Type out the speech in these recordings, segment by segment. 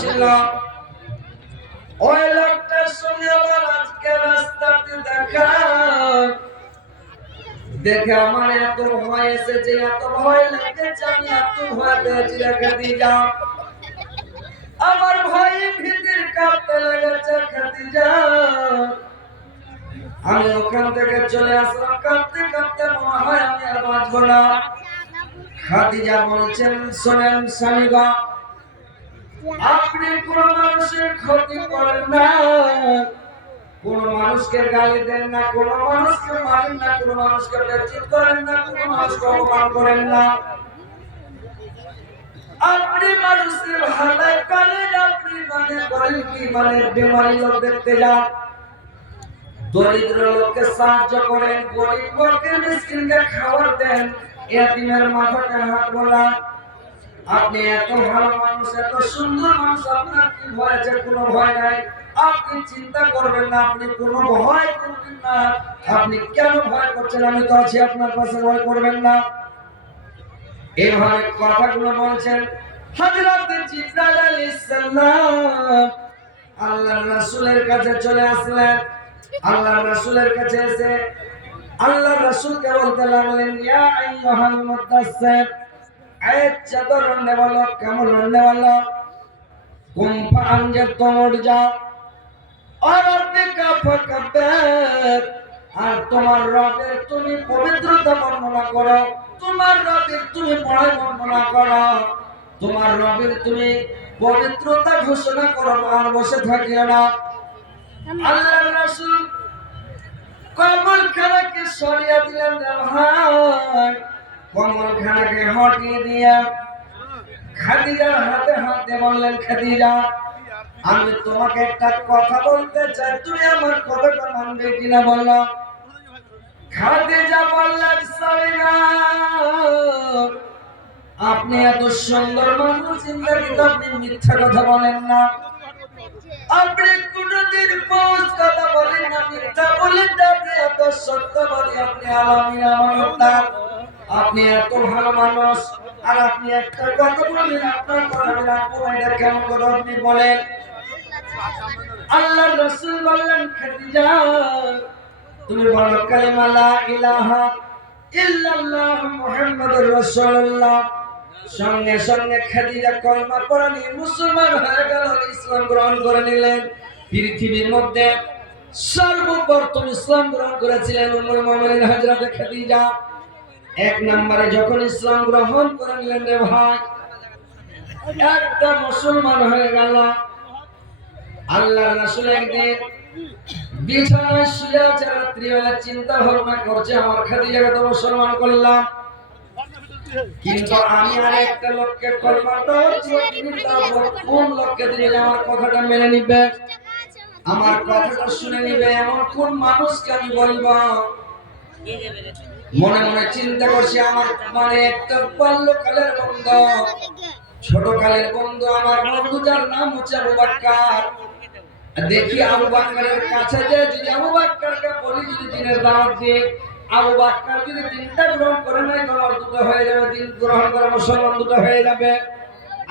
ছিল। ওই লোকটার সঙ্গে আমার আজকে রাস্তাতে দেখা, দেখে আমার এত ভয় এসেছে, এত ভয় লেগেছে, আমি এত ভয় পেয়েছি খাদিজা, আমার ভয়ে ভীতির কাঁপতে লেগেছে খাদিজা। আমি ওখান থেকে চলে আসলাম কাঁপতে কাঁপতে, মনে হয় আমি আর বাঁচবো না। খাদিজা বলছেন, শোনেন স্বামীগা, আপনি কোন মানুষের ক্ষতি করেন না, কোন মানুষকে গালি দেন না, কোন মানুষকে মারেন না, কোন মানুষকে বেজ্জত করেন না, কোন মানুষকে অপমান করেন না। আপনি মানুষের ভালো করেন, আপনি মনে করেন কি মানে বেমারি লোক দেখতে যান, দরিদ্র লোককে সাহায্য করেন, গরিব লোককে মিসকিনকে খাবার দেন, এতিমের মাথাতে হাত বোলান। আপনি এত ভালো মানুষ, এত সুন্দর মানুষ, আপনার কি ভয় আছে? কোনো ভয় নাই। আপনি চিন্তা করবেন না, আপনি কোনো ভয় করবেন না। আপনি কেন ভয় করছেন? আমি তো আছি আপনার পাশে, ভয় করবেন না। এইভাবে কথাগুলো বলছেন হযরত জিবরাইল আলাইহিস সালাম আল্লাহর রাসূলের কাছে চলে আসলেন। আল্লাহর রাসূলের কাছে এসে আল্লাহর রাসূলকে বলতে লাগলেন, ইয়া আইয়ুহাল মুদাসসির, আয়াত চাদর রন্নে वाला, কামল রন্নে वाला, কুম ফাআনজার, তোমর যাও, আর রব্বিকা ফাকাব্বির, আর তোমার রবের তুমি পবিত্রতা বর্ণনা করো, তোমার রবের তুমি বড়াই বর্ণনা করো, তোমার রবের তুমি পবিত্রতা ঘোষণা করো, আর বসে থাকিও না। আল্লাহর রাসূল কমল খানাকে সরিয়ে দিলেন, ভাই কমল খানাকে হটিয়ে দিয়া খাদিজার হাতে হাতে বললেন, খাদিজা, আমি তোমাকে একটা কথা বলতে চাই, তুমি আমার কথাটা মানবে কিনা বলো। খাদিজা বললেন, সারিনা, আপনি এত সুন্দর মানুষ, জিন্দেগিতে আপনি মিথ্যা কথা বলেন না, আপনি কোনদিন পৌঁছ কথা বলেন না, মিথ্যা বলেন না, আপনি এত সত্যবাদী, আপনি আলামিন আমানতদার, আপনি এত ভালো মানুষ, আর আপনি একটা কথা বলেন, আপনার কথা রাখবো, এটা কেমন করে আপনি বলেন? আল্লাহর রাসূল বললেন, খাদিজা, তুমি বলো কালিমা লা ইলাহা ইল্লাল্লাহ মুহাম্মাদুর রাসূলুল্লাহ। সঙ্গে সঙ্গে খাদিজা কলমা পড়ে নিয়ে মুসলমান হয়ে গেল, ইসলাম গ্রহণ করে নিলেন। পৃথিবীর মধ্যে সর্বপ্রথম ইসলাম গ্রহণ করেছিলেন উম্মুল মুমিনিন হযরত খাদিজা। এক নম্বরে যখন ইসলাম গ্রহণ করে নিলেন রে ভাই, একটা মুসলমান হয়ে গেল। আল্লাহর রাসূল একদিন বিছানায় শুয়ে আছে, রাত্রিবেলা চিন্তা ভাবনা করছে, আমার খাদিজাকে তো মুসলমান করলাম, কিন্তু আমি আর একটা লোককে কলমাটা কোন লোককে দিলে আমার কথাটা মেনে নিবে, আমার কথাটা শুনে নিবে, এমন কোন মানুষকে আমি বলবো? মনে মনে চিন্তা করছি, আমার মানে একটা বাল্যকালের বন্ধু, ছোটকালের বন্ধু, আমার বন্ধু, যার নাম হচ্ছে আবু বকর। দেখি আবু বকরের কাছে যে যদি আবু বকরকে বলি, যদি দিনের দাওয়াত দিয়ে আবু বকর যদি দিনটা গ্রহণ করে নাই, তোমার দুটো হয়ে যাবে, দিন গ্রহণ করে মুসলমান দুটো হয়ে যাবে।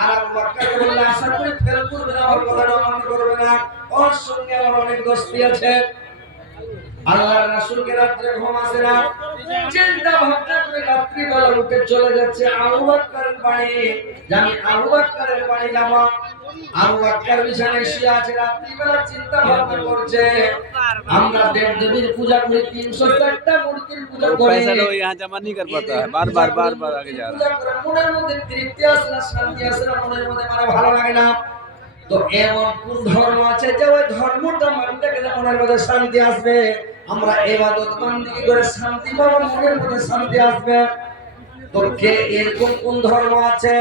আর আবু বকরকে বললে আশা করি ফেল করবে না, আমার কথাটা অমান্য করবে না, ওর সঙ্গে আমার অনেক দোস্তি আছে। আল্লাহর রাসূলকে রাতে ঘুম আসে না, চিন্তা ভাবনা করে রাত্রিবেলা উঠে চলে যাচ্ছে আবু বকরের বাড়ি, জানি আবু বকরের বাড়ি যাব। আবু বকর বিছানায় শুয়ে আছে, রাত্রিবেলা চিন্তা ভাবনা করছে, আমরা দেবদেবীর পূজা করি, 304টা মূর্তির পূজা করি, पैसा लो यहाँ जमा नहीं कर पाता है, बार बार बार बार आगे जा रहा है। মনের মধ্যে তৃপ্তি আসে না, শান্তি আসে না, মনের মধ্যে মানে ভালো লাগে না। তো এমন কোন ধর্ম আছে যে ওই ধর্মটা মানতে গেলে মনের মধ্যে শান্তি আসবে? আমরা ইবাদত বন্দেগী করে শান্তি পাবো, মনের মধ্যে শান্তি আসবে। তো কে এরকম কোন ধর্ম আছে?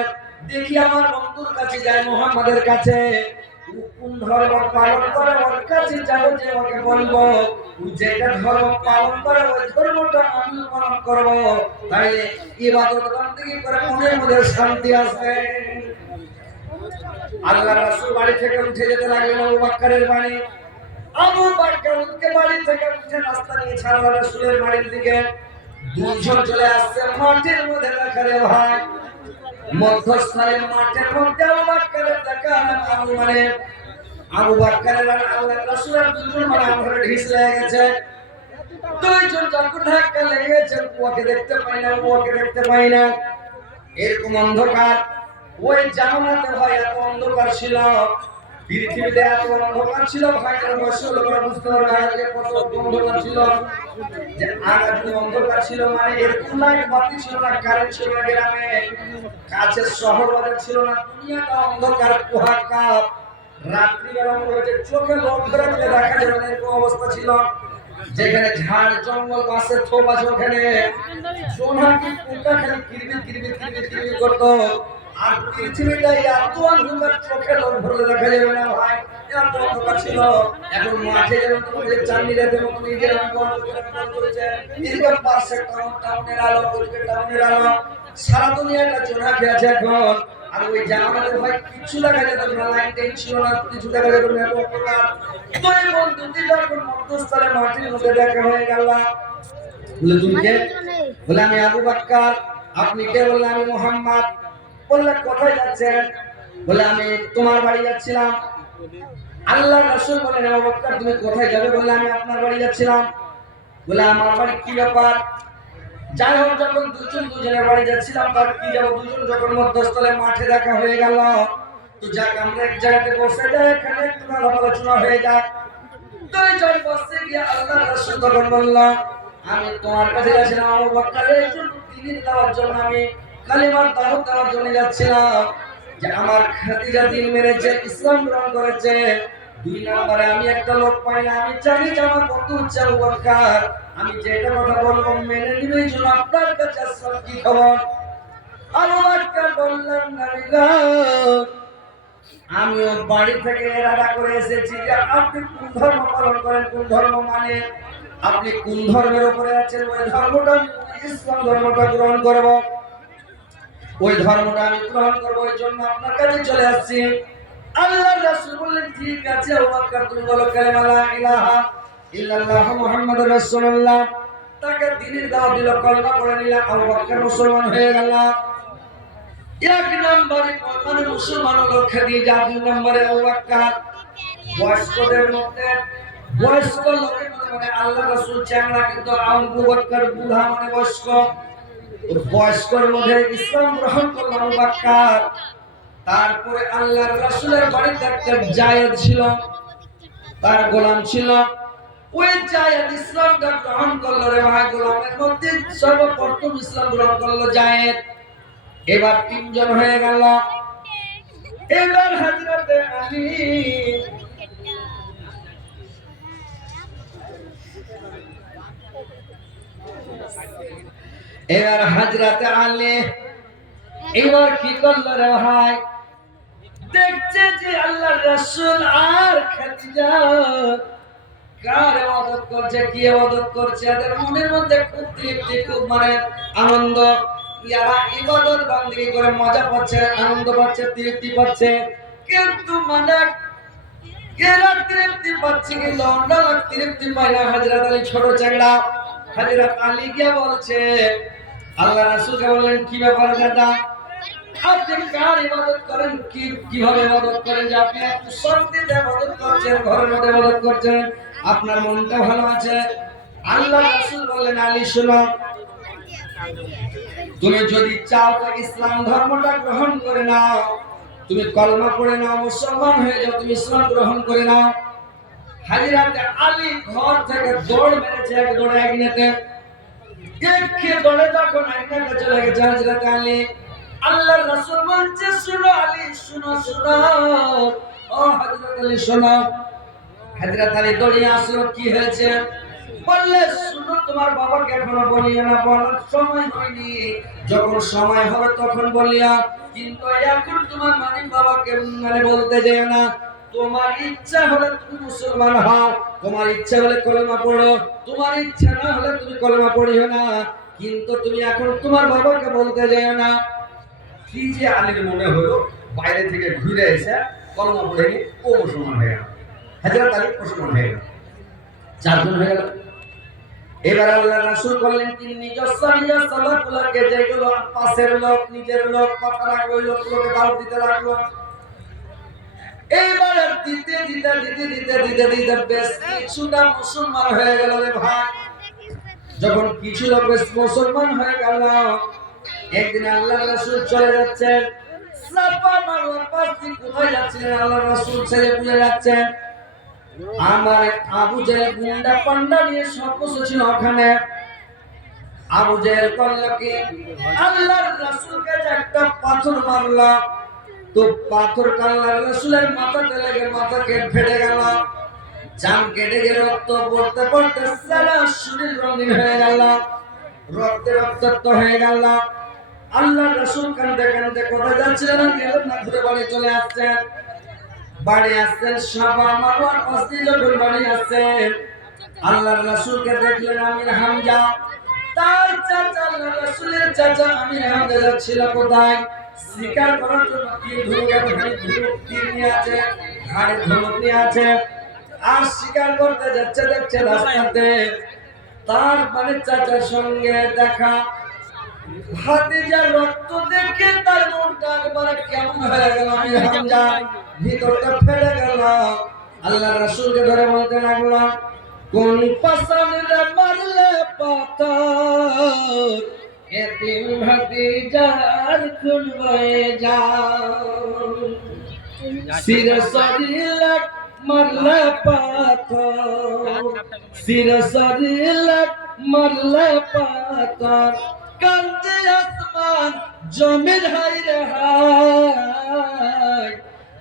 দেখি আমার বন্ধুর কাছে যাই, মুহাম্মাদের কাছে, কোন ধর্ম পালন করে ওর কাছে যাবো, যে ওকে বলবো যেটা ধর্ম পালন করে ওই ধর্মটা আমি পালন করবো, তাইলে ইবাদত বন্দেগী করে মনের মধ্যে শান্তি আসবে। আল্লাহর রাসূল বাড়ি থেকে উঠে যেতে লাগলেন আবু বকরের বাড়ি। আবু বকর উঠে বাড়ি থেকে উঠে রাস্তা নিয়ে আল্লাহর রাসূলের বাড়ির দিকে। দুজন চলে আসছে মাঠের মধ্যে, দেখা রে ভাই, মধ্যস্থানের মাঠের মধ্যে আবু বকরের দেখা, মানে আবু বকরের আর আল্লাহর রাসূলের দুজন মানে আঙ্গুরে ঢিস লেগে গেছে। দুইজন যখন ধাক্কা লেগে গেছে, ওকে দেখতে পাই না, ওকে দেখতে পাই না, এরকম অন্ধকার। ওই জামানাতে ভাই এত অন্ধকার ছিল, পৃথিবীতে এত অন্ধকার ছিল ভাই, লোকেরা বুঝতে পারবে আগে কত অন্ধকার ছিল। যে আগে যদি অন্ধকার ছিল মানে এরকম লাইট বাতি ছিল না, কারেন্ট ছিল না, গ্রামে কাছে শহর বাজার ছিল না, দুনিয়াটা অন্ধকার কুয়াশা। রাত্রিবেলা মনে হচ্ছে চোখে লোক ধরে দিলে দেখা যাবে না, এরকম অবস্থা ছিল। যেখানে ঝাড় জঙ্গল গাছের থোপ আছে, ওখানে সোনাকি পোকা খালি কিরবির কিরবির কিরবির কিরবির করতো। আর পৃথিবীটা এত অন্ধকার, চোখে লোক ধরে দেখা যাবে না ভাই, এত অন্ধকার ছিল। এখন মাঠে যেমন তোমাদের চান্দিরা যেমন নিজের করেছে, এদিকে পাশে টাউনের আলো, ওদিকে টাউনের আলো, সারা দুনিয়াটা জোনাকি আছে এখন। আর ওই জামানাতে ভাই কিছু দেখা যেত না, লাইন টাইন ছিল না, কিছু দেখা যেত না, এত অন্ধকার। তুই বন্ধুটি যখন মধ্যস্থলে মাটির মধ্যে দেখা হয়ে গেল, বলে তুমি কে? বলে আমি আবু বকর। আপনি কে? বললে আমি মুহাম্মদ। বললে কোথায় যাচ্ছেন? বলে আমি তোমার বাড়ি যাচ্ছিলাম। আল্লাহর রাসূল বলেন আবু বকর তুমি কোথায় যাবে? বলে আমি আপনার বাড়ি যাচ্ছিলাম। বলে আমার বাড়ি কি ব্যাপার? যাই হোক, যখন দুজনের বাড়ি যাচ্ছিলাম, তার কি যাবো, দুজন যখন মধ্যস্থলে মাঠে দেখা হয়ে গেল, তো যাক আমরা এক জায়গাতে বসে যাই, এখানে একটু আলোচনা হয়ে যাক। দুইজন বসে গিয়ে আল্লাহর রাসূল তখন বলল, আমি তোমার কাছে যাচ্ছিলাম আবু বকর, এই জন্য দ্বীন দেওয়ার জন্য, আমি কালিমার দাওয়াত দেওয়ার জন্য যাচ্ছিলাম, যে আমার খাদিজা দ্বীন মেনেছে, ইসলাম গ্রহণ করেছে। দুই নম্বরে আমি একটা লোক পাই না, আমি জানি যে আমার কত উচ্চ আবু বকর, আমি যেটা কথা বলবো মেনে নিবে, এই জন্য আপনার কাছে আসলাম, কি খবর? আবু বকর বললেন, নবী গো, আমিও বাড়ি থেকে ইরাদা করে এসেছি যে আপনি কোন ধর্ম পালন করেন, কোন ধর্ম মানে, আপনি কোন ধর্মের উপরে আছেন, ওই ধর্মটা আমি ইসলাম ধর্মটা গ্রহণ করব, ওই ধর্মটা আমি গ্রহণ করব, এই জন্য আপনার কাছে চলে আসছি। আল্লাহর রাসূল বললেন, ঠিক আছে আবু বকর, তুমি বলো কালিমা লা ইলাহা ইল্লাল্লাহু মুহাম্মাদুর রাসূলুল্লাহ। তাকে দ্বীনের দাওয়াত দিল, কলেমা পড়ে নিল, আবু বকর মুসলমান হয়ে গেল। এক নম্বরে মানে মুসলমান হলো খাদিজা, দুই নম্বরে আবু বকর। বয়স্কদের মধ্যে বয়স্ক লোকের মধ্যে আল্লাহ রাসূল চ্যাংড়া, কিন্তু আবু বকর বুড়া মানে বয়স্ক। বয়স্কর মধ্যে ইসলাম গ্রহণ করল আবু বকর। তারপরে আল্লাহর রাসূলের বাড়িতে একটা জায়েদ ছিল, তার গোলাম ছিল, ওই জায়েদ ইসলামটা গ্রহণ করলো রে ভাই। গোলামের মধ্যে সর্বপ্রথম ইসলাম গ্রহণ করলো জায়েদ। এবার তিনজন হয়ে গেল। এবার হযরতে আলী, এবার হযরতে আলী এবার কি করলো রে ভাই? দেখছে যে আল্লাহর রাসূল আর খাদিজা কার ইবাদত করছে, কি ইবাদত করছে, এদের মনের মধ্যে খুব তৃপ্তি, খুব মানে আনন্দ। ইয়ারা ইবাদত বান্দেগি করে মজা পাচ্ছে, আনন্দ পাচ্ছে, তৃপ্তি পাচ্ছে। কিন্তু মানে এরা তৃপ্তি পাচ্ছে, কিন্তু অন্যরা তৃপ্তি পায় না। হযরত আলী ছোট চ্যাংড়া, হযরত আলী গিয়ে বলছে, আল্লাহ রাসূলকে বললেন, কি ব্যাপার দাদা, আপনি কার ইবাদত করেন, কিভাবে ইবাদত করেন, যে আপনি এত শান্তিতে ইবাদত করছেন, ঘরের মধ্যে ইবাদত করছেন, আপনার মনটা ভালো আছে? আল্লাহ রাসূল বললেন, আলী শোনো, তুমি যদি চাও তো ইসলাম ধর্মটা গ্রহণ করে নাও, তুমি কলমা পড়ে নাও, মুসলমান হয়ে যাও, তুমি ইসলাম গ্রহণ করে নাও। হযরত আলী ঘর থেকে দৌড় মেরেছে, এক দৌড়ে আগুনেতে, একে দৌড়ে যখন আগুনেতে চলে গেছে হযরত আলী, আল্লাহর রাসূল বলছে, শুনো আলী, শুনো শুনো, ও হযরত আলী শোনো। হযরত আলী দৌড়িয়ে আসলো, কি হয়েছে? বললে, শুনো, তোমার বাবাকে এখনো বলিও না, বলার সময় হয়নি, যখন সময় হবে তখন বলিয়া, কিন্তু এখন তোমার মালিক বাবাকে মানে বলতে যেও না। তোমার ইচ্ছা হলে তুমি মুসলমান হও, তোমার ইচ্ছা হলে কলেমা পড়ো, তোমার ইচ্ছা না হলে তুমি কলেমা পড়িও না, কিন্তু তুমি এখন তোমার বাবাকে বলতে যেও না। কি যে আলীর মনে হলো, বাইরে থেকে ঘুরে এসে কলেমা পড়ে নি, ও মুসলমান হয়ে গেল। হযরত আলী মুসলমান হয়ে গেল, চারজন হয়ে গেল। এবার আল্লাহ রাসূল বললেন, কি নিজস্ব সালাতগুলোকে, যেগুলো পাশের লোক, নিজের লোক কথা রাখবে, ওই লোকগুলোকে দাওয়াত দিতে লাগলো। এইবার দিতে দিতে দিতে দিতে দিতে দিতে বেশ কিছুটা মুসলমান হয়ে গেল রে ভাই। যখন কিছু লোক বেশ মুসলমান হয়ে গেল, একদিন আল্লাহ রাসূল চলে যাচ্ছেন, সাফা মারওয়ার পাশ দিয়ে কোথায় যাচ্ছিলেন আল্লাহ রাসূল ছেড়ে চলে যাচ্ছেন। আমার আবু জেহেল গুন্ডা পান্ডা নিয়ে সর্বস্ব ছিল ওখানে। আবু জেহেল করলো কি, আল্লাহর রাসূলকে একটা পাথর মারলো, তো পাথরটা আল্লাহর রাসূলের মাথাতে লেগে মাথা ফেটে গেল। জান কেটে গিয়ে রক্ত পড়তে পড়তে সারা শরীর রঙিন হয়ে গেল, রক্তে রক্তাক্ত হয়ে গেল। আল্লাহর রাসূল কাঁদতে কাঁদতে কোথায় যাচ্ছিলেন আর গেলেন না, ঘুরে বাড়ি চলে আসছেন। বাড়ি আসছেন, সাফা মারওয়ার পাশ দিয়ে যখন বাড়ি আসছেন, আল্লাহর রাসূলকে দেখলেন আমির হামজা, তার চাচা আল্লাহর রাসূলের চাচা আমির হামজা যাচ্ছিল কোথায়? শিকার করার জন্য। তীর নিয়ে আছে, ঘাড়ে ধনুক নিয়ে আছে, আর শিকার করতে যাচ্ছে। দেখছে রাস্তাতে তার মানে চাচার সঙ্গে দেখা। ভাতিজার রক্ত দেখে তার মনটা একবারে কেমন হয়ে গেল, আমির হামজা ভিতরটা ফেলে গেল। আল্লাহর রাসূলকে ধরে বলতে লাগলো, কোন পাশানে মারলে পাথর, এতিম ভাতিজার খুন বয়ে যাও। সির শরীরে মারলে পাথর, সির শরীরে মারলে পাথর, কান্দে আসমান জমিন হায় রে হায়।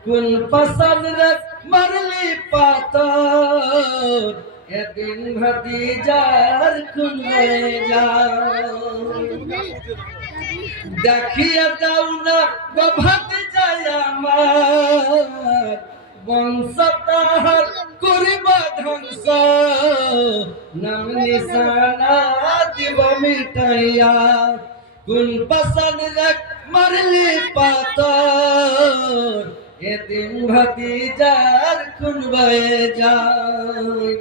কোন পাশানে মারলি পাথর, এতিম ভাতিজার খুন হয়ে যাও। দেখিয়ে দাও না গো ভাতিজাই আমার, বংশ তাহার করিব ধ্বংস, নাম নিশানা দিব মিটাইয়া। কোন পাশানে মারলি পাথর, এতিম ভাতিজার খুন বয়ে যায়।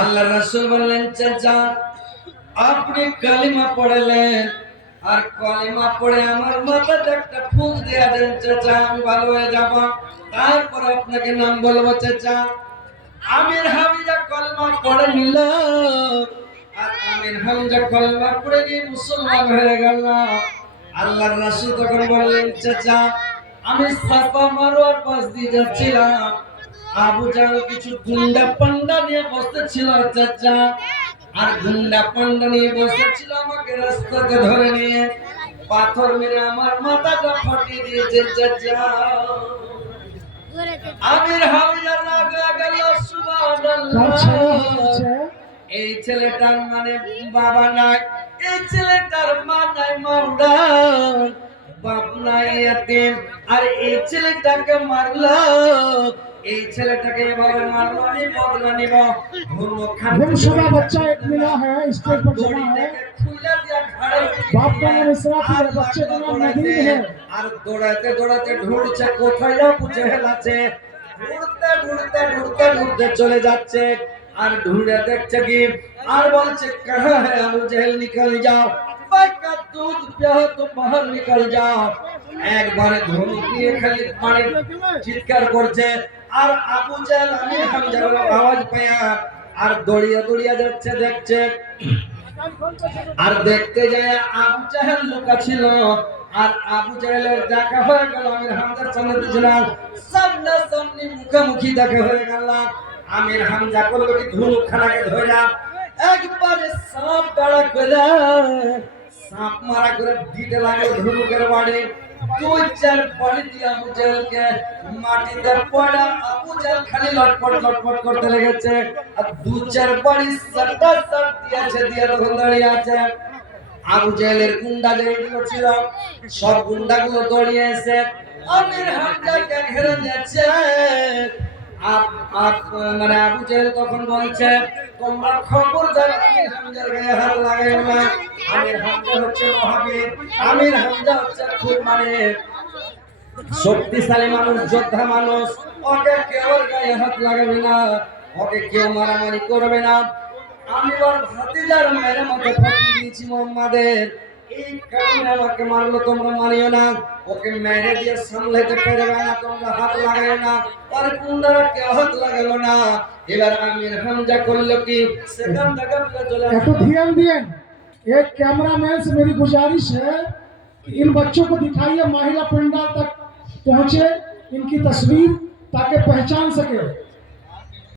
আল্লাহ রাসূল বললেন, চাচা আপনি কালিমা পড়লেন, আর কালিমা পড়ে আমার মাথাতে একটা ফুল দিয়ে দেন চাচা, আমি ভালো হয়ে যাব, তারপর আপনাকে নাম বলবো চাচা। আমির হামজা কালিমা পড়ে নিল, আর আমির হামজা কালিমা পড়ে নিয়ে মুসলমান হয়ে গেল। আল্লাহর রাসূল তখন বললেন, চাচা আমি সাফা মারওয়ার পাশ দিয়ে যাচ্ছিলাম, আবু জাহেল কিছু গুন্ডা পান্ডা নিয়ে বসেছিল চাচা, আর গুন্ডা পান্ডা নিয়ে বসেছিল আমাকে রাস্তাতে ধরে নিয়ে পাথর মেরে আমার মাথাটা ফাটিয়ে দিয়েছে চাচা। আমির হামজা লাগা গেল, সুবহানাল্লাহ। এই ছেলেটার মানে বাবা নাই, এই ছেলেটার মা নাই, মাওলা বাপ নাই, এতিম, আর এই ছেলেটাকে মারলো, এই ছেলেটাকে এভাবে মারলো, আমি বদলা নিব। गुमशुदा बच्चा एक मिला है, स्टेज पर जमा है। बाप का नाम इशराक है, बच्चे का नाम नदीम है। আর দৌড়াতে দৌড়াতে ঢুঁড়ছে কোথায় আবু জেহেল আছে, ঢুঁড়তে ঢুঁড়তে ঢুঁড়তে ঢুঁড়তে চলে যাচ্ছে, আর ঢুঁড়ে দেখছে কি, আর বলছে কাহা है আবু জেহেল, निकल जाओ, का दूध पिया तो बाहर निकल जाओ। একবারে ধনুক নিয়ে খালি মানে চিৎকার করছে, আর আবু জেহেল আমির হামজার আওয়াজ পেয়ে আর দৌড়িয়ে দৌড়িয়ে যাচ্ছে। দেখছে আর দেখতে যায় আবু জেহেল লুকা ছিল, আর আবু জেহেলের দেখা হয়ে গেল আমির হামজার সামনে দুজনের সামনে সামনে মুখোমুখি দেখা হয়ে গেল। আমির হামজা করলো কি, ধনুক খানাকে ধরে একবারে সাপ তাড়া করে, সাপ মারা করে দিতে লাগে ধনুকের বাড়ি। দুই চার বাড়ি দিয়ে আবু জেহেলকে মাটিতে পড়া, আবু জেহেল খালি লটপট লটপট করতে লেগেছে, আর দু চার বাড়ি সাটা সাট দিয়েছে, দিয়ে তখন দাঁড়িয়ে আছে। আবু জেহেলের গুন্ডা যেগুলো ছিল সব গুন্ডাগুলো দৌড়িয়ে এসে আমির হামজাকে ঘিরে যাচ্ছে। মানে আবু জেহেল তখন বলছে, তোমরা খবরদার আমির হামজার গায়ে হাত লাগাইও না, আমির হামজা হচ্ছে মহাবীর, আমির হামজা হচ্ছে খুব মানে শক্তিশালী মানুষ, যোদ্ধা মানুষ, ওকে কেউ গায়ে হাত লাগাবে না, ওকে কেউ মারামারি করবে না। আমি ওর ভাতিজার মেরে মতো ফাটিয়ে দিয়েছি মোহাম্মদের, এই কারণে আমাকে মারলো, তোমরা মানিও না। ওকে মেরে দিয়ে সামলাইতে পারবে না, তোমরা হাত লাগাই না। আর কুন্দারা কেউ হাত লাগালো না। এবার আমির হামজা করলো কি, সেখান থেকে ফিরে চলে तो ध्यान दिए एक कैमरामैन से मेरी गुजारिश है कि इन बच्चों को दिखाइए महिला पंडाल तक पहुंचे इनकी तस्वीर ताकि पहचान सके